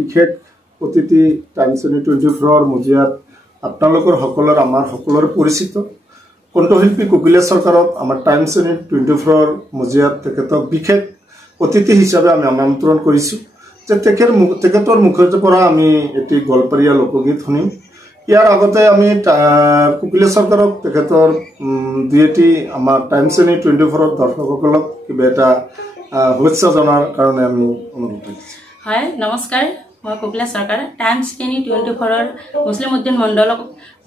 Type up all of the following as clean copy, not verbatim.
বিশেষ অতিথি টাইমছ 24 মজিয়াত আপোনালোকৰ সকলৰ আমাৰ সকলৰ পৰিচিত কণ্ঠশিল্পী কোকিলেশ সৰকাৰক আমাৰ টাইমছ 24 মজিয়াত তেখেতক বিশেষ অতিথি হিচাপে আমি আমন্ত্ৰণ কৰিছো যে তেখেতৰ মুখৰ পৰা আমি এটি গল্পৰীয়া লোকগীত শুনিম। ইয়াৰ আগতে আমি কোকিলেশ সৰকাৰক তেখেতৰ দুইটি আমাৰ টাইমছ 24 দৰ্শকসকলক কিবা এটা শুভেচ্ছা জনাৰ কাৰণে আমি অনুৰোধ কৰিছো। হয়, নমস্কাৰ। মই কোকিলেশ সৰকাৰ টাইমছ 24 মুছলিম উদ্দিন মণ্ডলক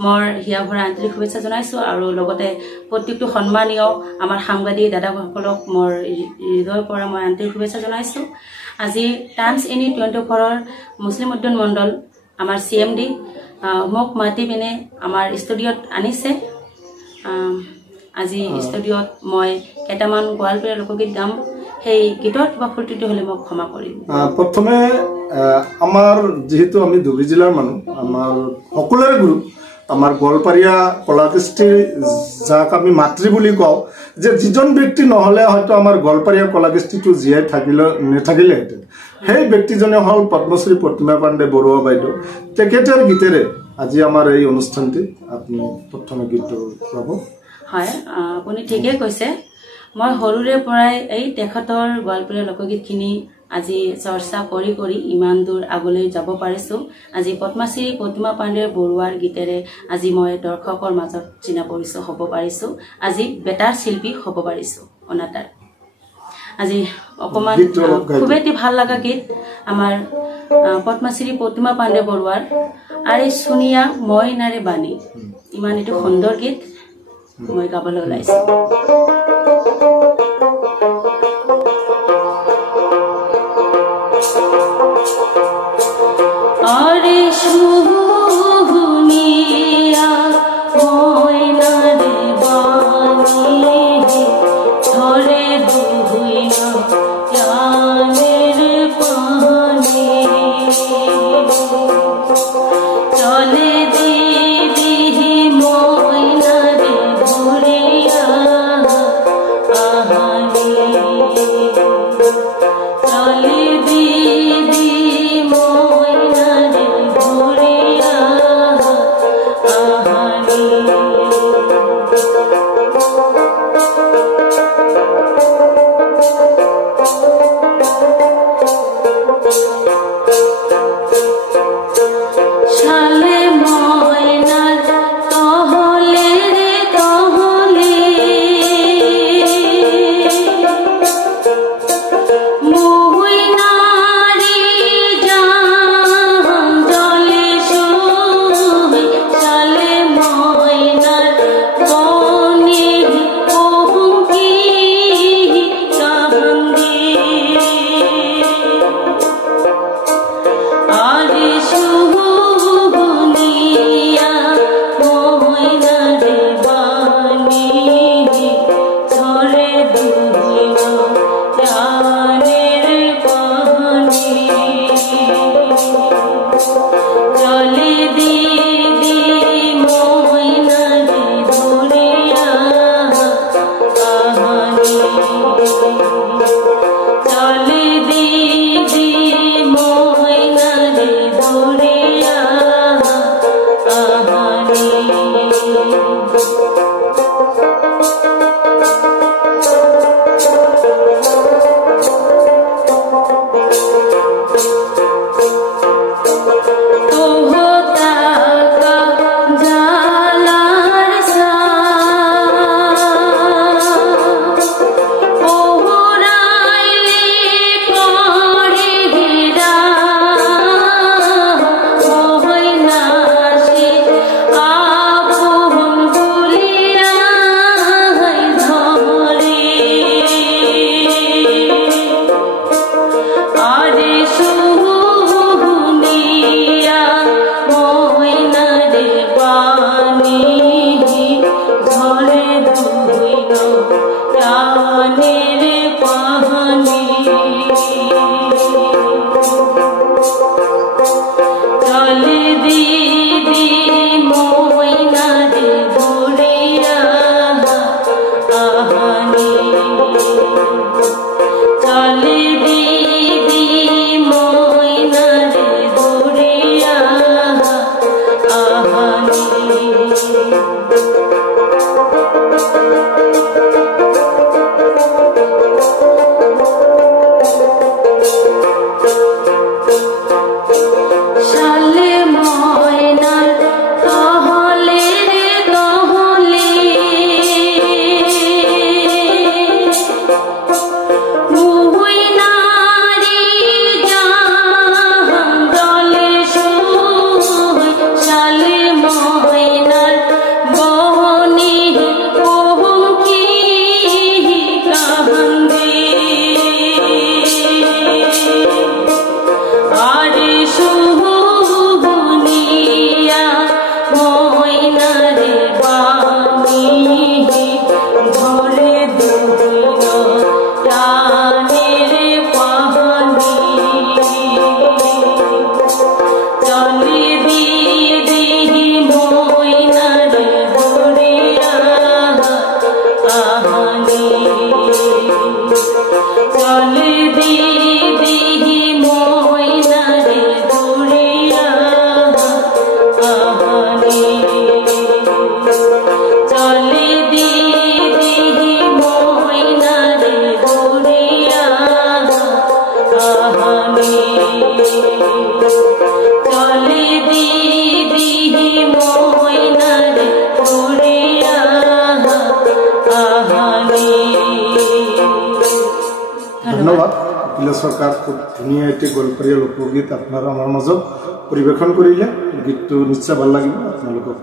মোৰ হিয়া ভৰা আন্তৰিক শুভেচ্ছা জনাইছো আৰু লগতে প্ৰত্যেকটো সন্মানীয় আমাৰ সাংবাদিক দাদাসকলক মোৰ হৃদয়ৰ পৰা মই আন্তৰিক শুভেচ্ছা জনাইছো। আজি টাইমছ 24 মুছলিম উদ্দিন মণ্ডল আমাৰ CMD মোক মাতি পিনে আমাৰ ষ্টুডিঅ'ত আনিছে। আজি ষ্টুডিঅ'ত মই কেইটামান গোৱালপৰীয়া লোকগীত গাম। সেই গীতৰ কিবা ফুৰ্তিটো হলে মোক ক্ষমা কৰিম। প্ৰথমে আমাৰ যেহেতু আমি ধুবুৰী জিলাৰ মানুহ, আমাৰ সকলোৰে গুৰু আমাৰ গোৱালপৰীয়া কলাকৃষ্টি যাক আমি মাতৃ বুলি কওঁ, যে যিজন ব্যক্তি নহলে হয়তো আমাৰ গোৱালপৰীয়া কলাকৃষ্টিটো জীয়াই নাথাকিলেহেঁতেন, সেই ব্যক্তিজনে হল পদ্মশ্ৰী প্ৰতিমা পাণ্ডে বৰুৱা বাইদেউ। তেখেতৰ গীতেৰে আজি আমাৰ এই অনুষ্ঠানটি আপুনি প্ৰথমে গীতটো গাব। হয়, আপুনি ঠিকেই কৈছে। মই সৰুৰে পৰাই এই তেখেতৰ গোৱালপৰীয়া লোকগীতখিনি আজি চৰ্চা কৰি কৰি ইমান দূৰ আগলৈ যাব পাৰিছো। আজি পদ্মশ্ৰী প্ৰতিমা পাণ্ডে বৰুৱাৰ গীতেৰে আজি মই দৰ্শকৰ মাজত চিনা পৰিচয় হ'ব পাৰিছো। আজি বেটাৰ শিল্পী হ'ব পাৰিছো অনাতাঁৰ। আজি অকমান খুবেই ভাল লগা গীত আমাৰ পদ্মশ্ৰী প্ৰতিমা পাণ্ডে বৰুৱাৰ আৰে সোনিয়া মই নাৰে বাণী। ইমান এইটো সুন্দৰ গীত মই গাবলৈ ওলাইছো। আরে সোনিয়া মই নারে বাণী ধরে দুই না প্রাণের পানি চলে দিদি মই নারে ভরিয়া আহা ধন্যবাদ কপিল সরকার খুব ধুনীয়া এটি গল্পৰীয়া লোকগীত আপনারা আমার মাজত পরিবেশন করিলে গীতটো নিশ্চয় ভাল লাগিব আপোনালোকক